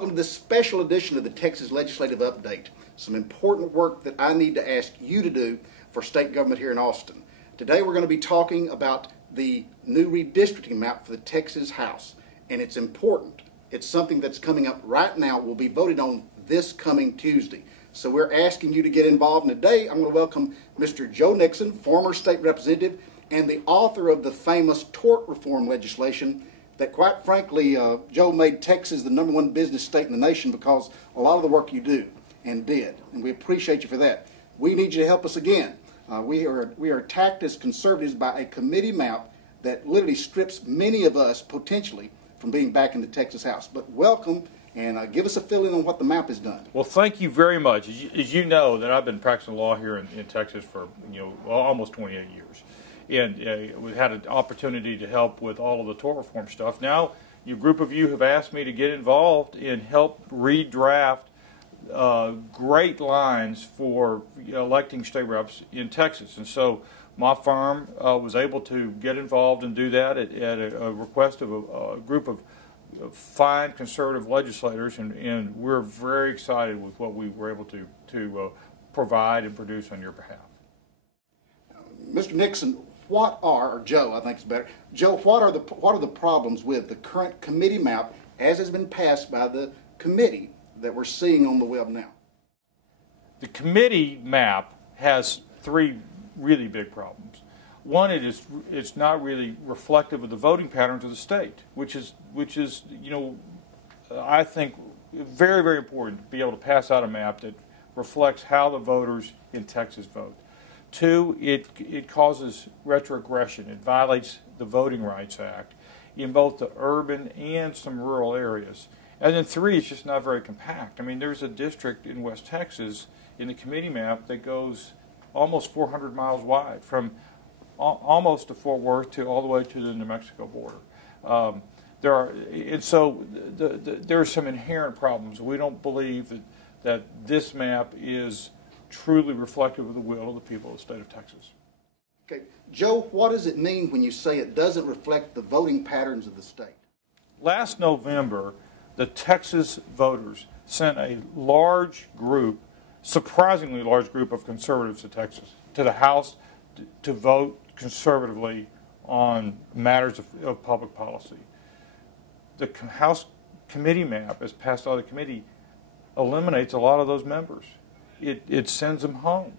welcome to this special edition of the Texas Legislative Update. Some important work that I need to ask you to do for state government here in Austin. Today we're going to be talking about the new redistricting map for the Texas House, and it's important. It's something that's coming up right now. Will be voted on this coming Tuesday. So we're asking you to get involved, and today I'm going to welcome Mr. Joe Nixon, former state representative and the author of the famous tort reform legislation that, quite frankly, Joe made Texas the #1 business state in the nation because a lot of the work you do and did, and we appreciate you for that. We need you to help us again. We are attacked as conservatives by a committee map that literally strips many of us potentially from being back in the Texas House. But welcome, and give us a fill-in on what the map has done. Well, thank you very much. As you know, that I've been practicing law here in Texas for almost 28 years. And we've had an opportunity to help with all of the tort reform stuff. Now, a group of you have asked me to get involved and help redraft great lines for electing state reps in Texas. And so my firm was able to get involved and do that at a request of a group of fine conservative legislators, and we're very excited with what we were able to provide and produce on your behalf. Mr. Nixon, or Joe, I think it's better. Joe, what are the problems with the current committee map as has been passed by the committee that we're seeing on the web now? The committee map has three really big problems. One, it's not really reflective of the voting patterns of the state, which is I think very, very important to be able to pass out a map that reflects how the voters in Texas vote. Two, it causes retrogression. It violates the Voting Rights Act in both the urban and some rural areas. And then three, it's just not very compact. I mean, there's a district in West Texas in the committee map that goes almost 400 miles wide, from almost to Fort Worth to all the way to the New Mexico border. There are some inherent problems. We don't believe that this map is truly reflective of the will of the people of the state of Texas. Okay, Joe, what does it mean when you say it doesn't reflect the voting patterns of the state? Last November, the Texas voters sent a large group, surprisingly large group of conservatives to Texas, to the House to vote conservatively on matters of public policy. The House committee map, as passed by the committee, eliminates a lot of those members. It sends them home,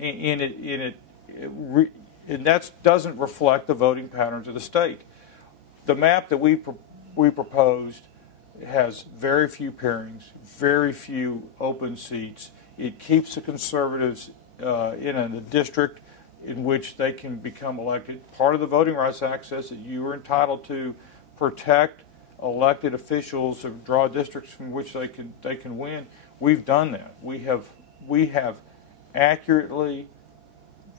and that doesn't reflect the voting patterns of the state. The map that we proposed has very few pairings, very few open seats. It keeps the conservatives in a district in which they can become elected. Part of the Voting Rights Act says that you are entitled to protect elected officials or draw districts from which they can win. We've done that. We have accurately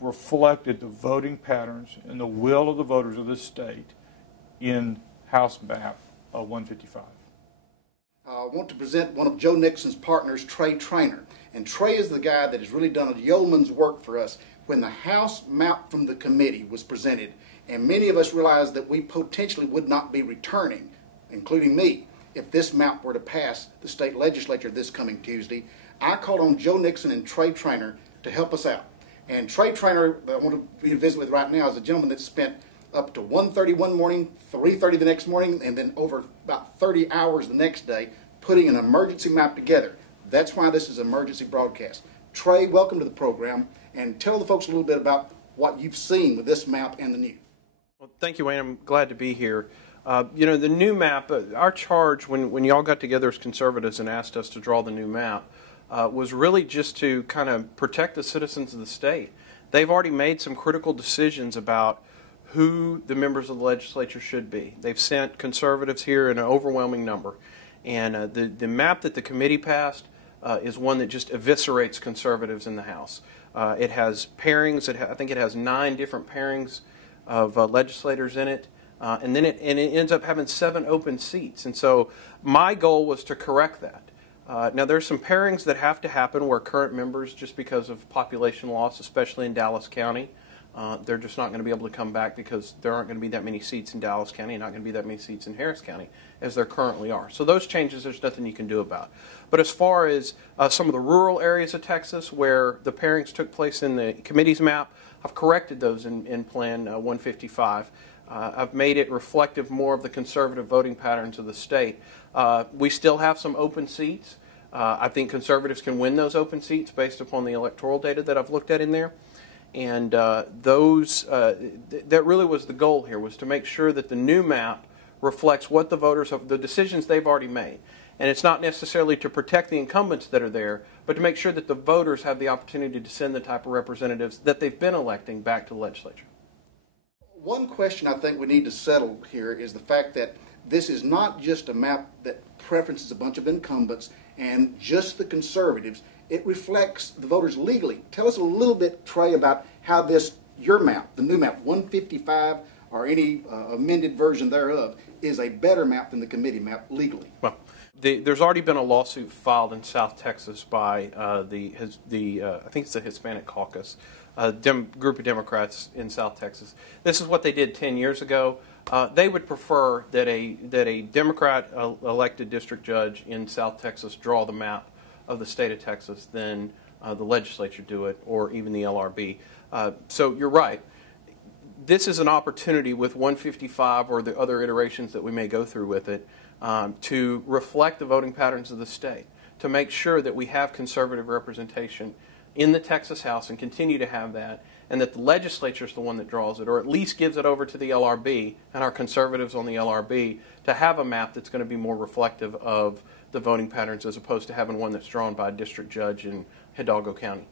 reflected the voting patterns and the will of the voters of this state in House Map 155. I want to present one of Joe Nixon's partners, Trey Trainor. And Trey is the guy that has really done a yeoman's work for us when the House map from the committee was presented. And many of us realized that we potentially would not be returning, including me, if this map were to pass the state legislature this coming Tuesday. I called on Joe Nixon and Trey Trainor to help us out. And Trey Trainor, I want to visit with right now, is a gentleman that spent up to 1:30 one morning, 3:30 the next morning, and then over about 30 hours the next day putting an emergency map together. That's why this is an emergency broadcast. Trey, welcome to the program, and tell the folks a little bit about what you've seen with this map and the new. Well, thank you, Wayne. I'm glad to be here. The new map, our charge when y'all got together as conservatives and asked us to draw the new map was really just to kind of protect the citizens of the state. They've already made some critical decisions about who the members of the legislature should be. They've sent conservatives here in an overwhelming number. And the map that the committee passed is one that just eviscerates conservatives in the House. It has pairings. I think it has 9 different pairings of legislators in it. And then it ends up having 7 open seats. And so my goal was to correct that. Now there's some pairings that have to happen where current members, just because of population loss, especially in Dallas County, they're just not going to be able to come back because there aren't going to be that many seats in Dallas County and not going to be that many seats in Harris County as there currently are. So those changes, there's nothing you can do about. But as far as some of the rural areas of Texas where the pairings took place in the committee's map, I've corrected those in Plan 155. I've made it reflective more of the conservative voting patterns of the state. We still have some open seats. I think conservatives can win those open seats based upon the electoral data that I've looked at in there. And that really was the goal here, was to make sure that the new map reflects what the voters have, the decisions they've already made. And it's not necessarily to protect the incumbents that are there, but to make sure that the voters have the opportunity to send the type of representatives that they've been electing back to the legislature. One question I think we need to settle here is the fact that this is not just a map that preferences a bunch of incumbents and just the conservatives. It reflects the voters legally. Tell us a little bit, Trey, about how this, your map, the new map, 155 or any amended version thereof, is a better map than the committee map legally. Well, there's already been a lawsuit filed in South Texas by I think it's the Hispanic Caucus, group of Democrats in South Texas. This is what they did 10 years ago. They would prefer that a Democrat elected district judge in South Texas draw the map of the state of Texas than the legislature do it, or even the LRB. So you're right. This is an opportunity with 155 or the other iterations that we may go through with it to reflect the voting patterns of the state, to make sure that we have conservative representation in the Texas House and continue to have that, and that the legislature is the one that draws it, or at least gives it over to the LRB and our conservatives on the LRB to have a map that's going to be more reflective of the voting patterns as opposed to having one that's drawn by a district judge in Hidalgo County.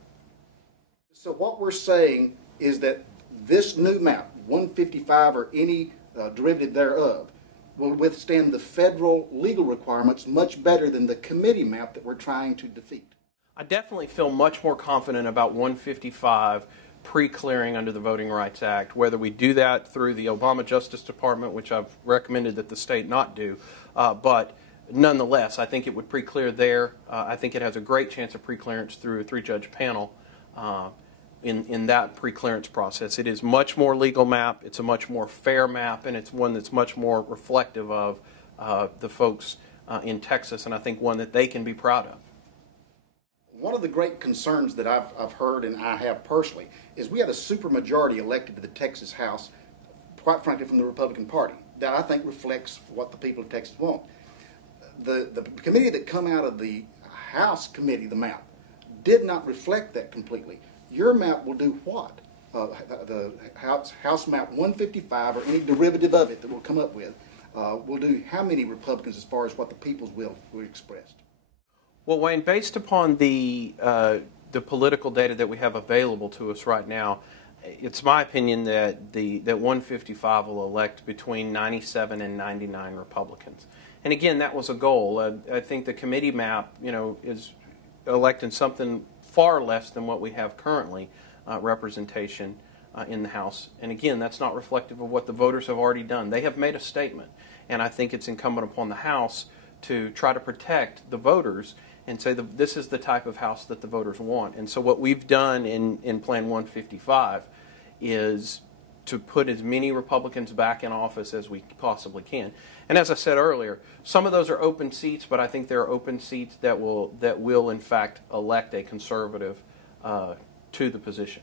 So what we're saying is that this new map, 155 or any derivative thereof, will withstand the federal legal requirements much better than the committee map that we're trying to defeat. I definitely feel much more confident about 155 pre-clearing under the Voting Rights Act, whether we do that through the Obama Justice Department, which I've recommended that the state not do, but nonetheless, I think it would pre-clear there. I think it has a great chance of pre-clearance through a three-judge panel in that pre-clearance process. It is much more legal map, it's a much more fair map, and it's one that's much more reflective of the folks in Texas, and I think one that they can be proud of. One of the great concerns that I've heard, and I have personally, is we had a supermajority elected to the Texas House, quite frankly, from the Republican Party, that I think reflects what the people of Texas want. The committee that come out of the House committee, the map, did not reflect that completely. Your map will do what? The House map 155 or any derivative of it that we'll come up with will do how many Republicans as far as what the people's will expressed? Well, Wayne, based upon the political data that we have available to us right now, it's my opinion that 155 will elect between 97 and 99 Republicans. And again, that was a goal. I think the committee map, is electing something far less than what we have currently representation in the House. And again, that's not reflective of what the voters have already done. They have made a statement, and I think it's incumbent upon the House to try to protect the voters and say that this is the type of House that the voters want. And so what we've done in Plan 155 is to put as many Republicans back in office as we possibly can. And as I said earlier, some of those are open seats, but I think there are open seats that will in fact elect a conservative to the position.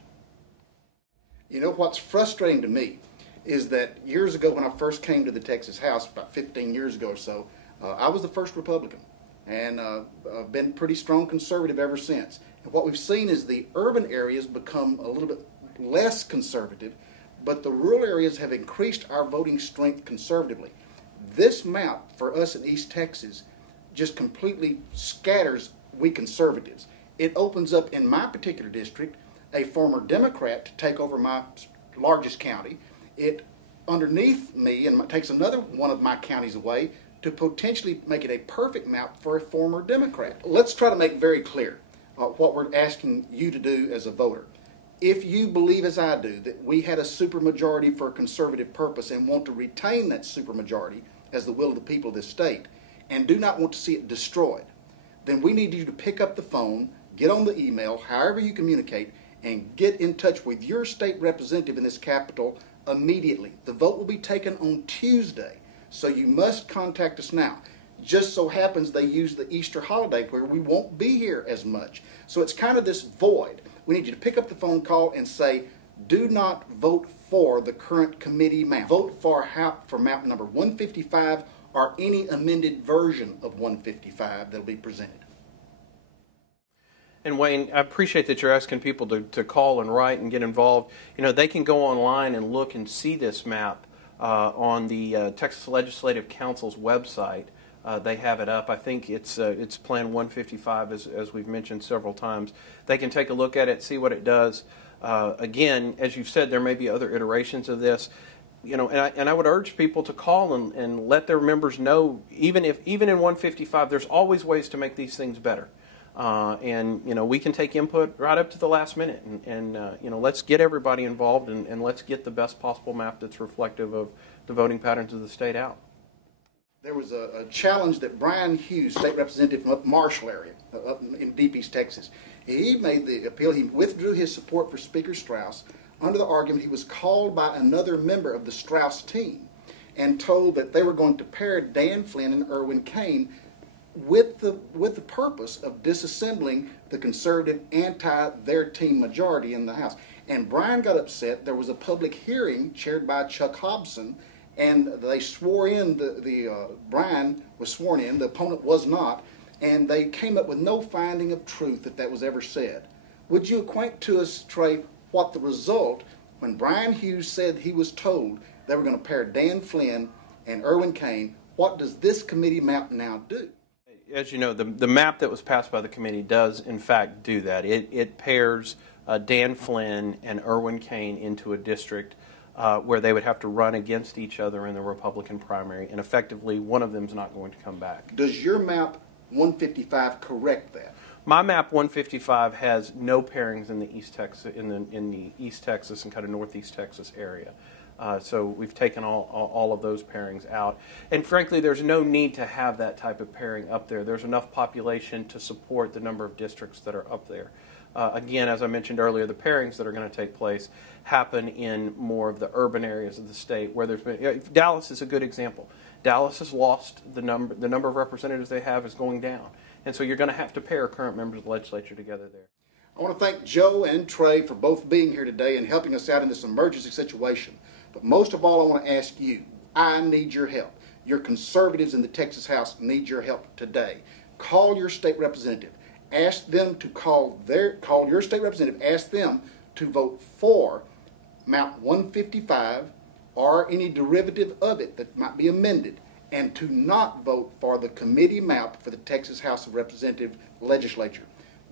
You know, what's frustrating to me is that years ago when I first came to the Texas House, about 15 years ago or so, I was the first Republican. And I've been pretty strong conservative ever since. And what we've seen is the urban areas become a little bit less conservative, but the rural areas have increased our voting strength conservatively. This map for us in East Texas just completely scatters we conservatives. It opens up in my particular district a former Democrat to take over my largest county. It underneath me and takes another one of my counties away to potentially make it a perfect map for a former Democrat. Let's try to make very clear what we're asking you to do as a voter. If you believe, as I do, that we had a supermajority for a conservative purpose and want to retain that supermajority as the will of the people of this state, and do not want to see it destroyed, then we need you to pick up the phone, get on the email, however you communicate, and get in touch with your state representative in this capital immediately. The vote will be taken on Tuesday, so you must contact us now. Just so happens they use the Easter holiday where we won't be here as much. So it's kind of this void. We need you to pick up the phone call and say, do not vote for the current committee map. Vote for map number 155 or any amended version of 155 that will be presented. And Wayne, I appreciate that you're asking people to call and write and get involved. You know, they can go online and look and see this map on the Texas Legislative Council's website. They have it up. I think it's Plan 155, as we've mentioned several times. They can take a look at it, see what it does. Again, as you've said, there may be other iterations of this. You know, and I would urge people to call and let their members know. Even in 155, there's always ways to make these things better. And you know, we can take input right up to the last minute, and you know, let's get everybody involved, and let's get the best possible map that's reflective of the voting patterns of the state out. There was a challenge that Brian Hughes, state representative from up Marshall area, up in Deep East Texas, he made the appeal. He withdrew his support for Speaker Strauss under the argument he was called by another member of the Strauss team and told that they were going to pair Dan Flynn and Erwin Cain with the purpose of disassembling the conservative their team majority in the House. And Brian got upset. There was a public hearing chaired by Chuck Hobson, and they swore in, Brian was sworn in, the opponent was not, and they came up with no finding of truth that was ever said. Would you acquaint to us, Trey, what the result, when Brian Hughes said he was told they were going to pair Dan Flynn and Erwin Cain, what does this committee map now do? As you know, the map that was passed by the committee does, in fact, do that. It pairs Dan Flynn and Erwin Cain into a district where they would have to run against each other in the Republican primary, and effectively one of them is not going to come back. Does your map 155 correct that? My map 155 has no pairings in the East Texas, in the East Texas and kind of Northeast Texas area. So we've taken all of those pairings out. And frankly, there's no need to have that type of pairing up there. There's enough population to support the number of districts that are up there. Again, as I mentioned earlier, the pairings that are going to take place happen in more of the urban areas of the state where there's been, Dallas is a good example. Dallas has lost the number of representatives they have is going down. And so you're going to have to pair current members of the legislature together there. I want to thank Joe and Trey for both being here today and helping us out in this emergency situation. But most of all, I want to ask you, I need your help. Your conservatives in the Texas House need your help today. Call your state representative. Ask them to call your state representative. Ask them to vote for map 155 or any derivative of it that might be amended, and to not vote for the committee map for the Texas House of Representatives legislature.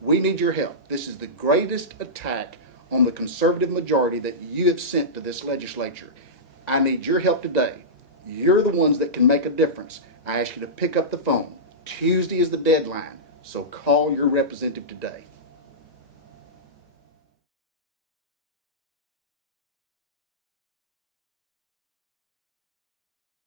We need your help. This is the greatest attack on the conservative majority that you have sent to this legislature. I need your help today. You're the ones that can make a difference. I ask you to pick up the phone. Tuesday is the deadline, so call your representative today.